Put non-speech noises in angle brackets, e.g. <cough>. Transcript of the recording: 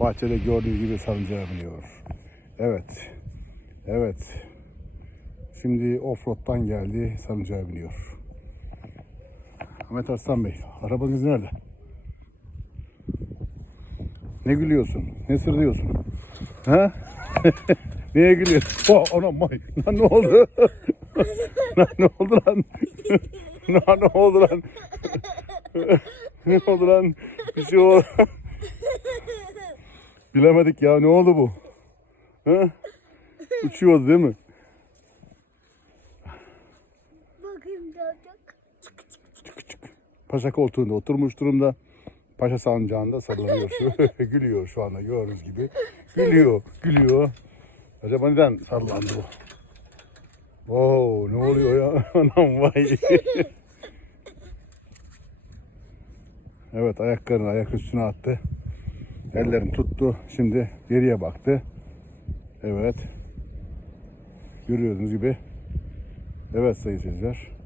Bahçede gördüğünüz gibi salıncağa biniyor. Evet. Evet. Şimdi offroad'dan geldi salıncağa biniyor. Ahmet Arslan Bey, arabanız nerede? Ne gülüyorsun? Ne sırlıyorsun? Ha? <laughs> Neye gülüyorsun? Oh, anam vay. Lan ne oldu? <laughs> lan ne oldu lan? <laughs> lan ne oldu lan? ne oldu lan? Bir şey oldu. Bilemedik ya ne oldu bu? Ha? Uçuyordu değil mi? Bakayım ne olacak. Paşa koltuğunda oturmuş durumda. Paşa sancağında sallanıyor. <laughs> gülüyor şu anda gördüğünüz gibi. Gülüyor, gülüyor. Acaba neden sallandı bu? Oo, ne oluyor ya? <laughs> Anam vay. <laughs> evet ayaklarını ayak üstüne attı. Ellerini tuttu. Şimdi geriye baktı. Evet. Görüyorsunuz gibi. Evet sayın seyirciler.